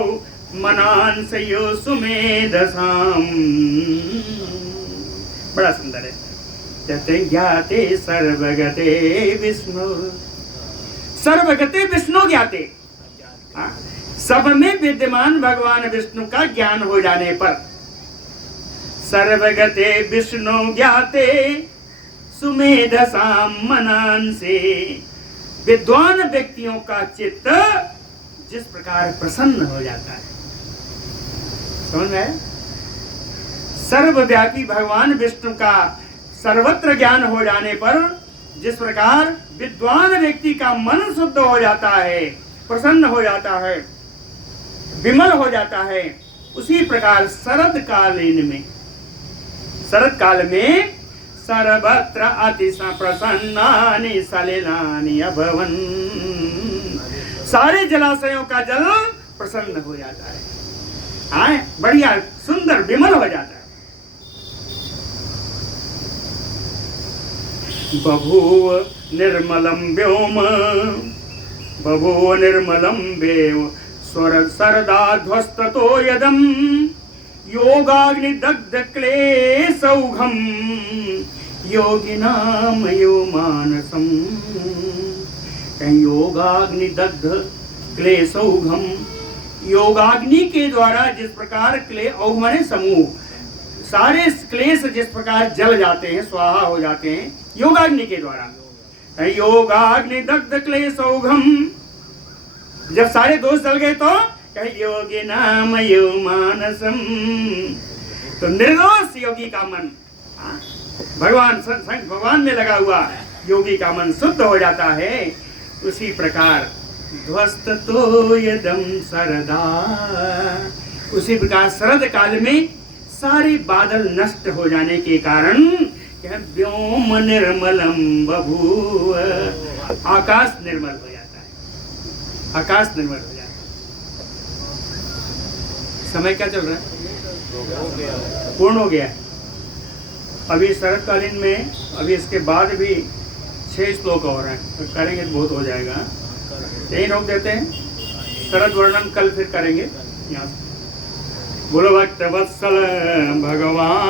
मनांसयो सुमेधसाम। बड़ा सुंदर है, कहते हैं ज्ञाते सर्वगते विष्णु, सर्वगते विष्णु ज्ञाते, सब में विद्यमान भगवान विष्णु का ज्ञान हो जाने पर, सर्वगते विष्णु ज्ञाते सुमेधसाम मनांसे, विद्वान व्यक्तियों का चित्त जिस प्रकार प्रसन्न हो जाता है, समझ में आया? सर्वव्यापी भगवान विष्णु का सर्वत्र ज्ञान हो जाने पर जिस प्रकार विद्वान व्यक्ति का मन शुद्ध हो जाता है, प्रसन्न हो जाता है, विमल हो जाता है, उसी प्रकार शरद कालीन में, शरद काल में सर्वत्र अति प्रसन्नानि सलिलानि अभवन्, सारे जलाशयों का जल प्रसन्न हो जाता है, हाँ, बढ़िया सुंदर विमल हो जाता है। बभूव निर्मलम व्योम, बभूव निर्मलम व्योम शरदा ध्वस्ततो यदम, योगाग्नि दग्ध क्लेशौघम योगिनाम यो मानसम। योगाग्नि दग्ध क्लेशौघम, योगाग्नि के द्वारा जिस प्रकार क्ले, औघ माने समूह, सारे क्लेश जिस प्रकार जल जाते हैं, स्वाहा हो जाते हैं योगाग्नि के द्वारा। योगाग्नि दग्ध क्लेशौघम, जब सारे दोष जल गए तो योगी नाम यो मानसम, तो निर्दोष योगी का मन, भगवान में लगा हुआ योगी का मन शुद्ध हो जाता है। उसी प्रकार ध्वस्त तो यदम शरदा, उसी प्रकार शरद काल में सारे बादल नष्ट हो जाने के कारण व्योम निर्मलम बभूव, आकाश निर्मल हो जाता है, आकाश निर्मल हो जाता है। समय क्या चल रहा है? पूर्ण हो गया। अभी शरदकालीन में, अभी इसके बाद भी 6 श्लोक और हैं, तो करेंगे तो बहुत हो जाएगा, यही रोक देते हैं। शरद वर्णन कल फिर करेंगे यहाँ से। बोलो भक्त वत्सल भगवान।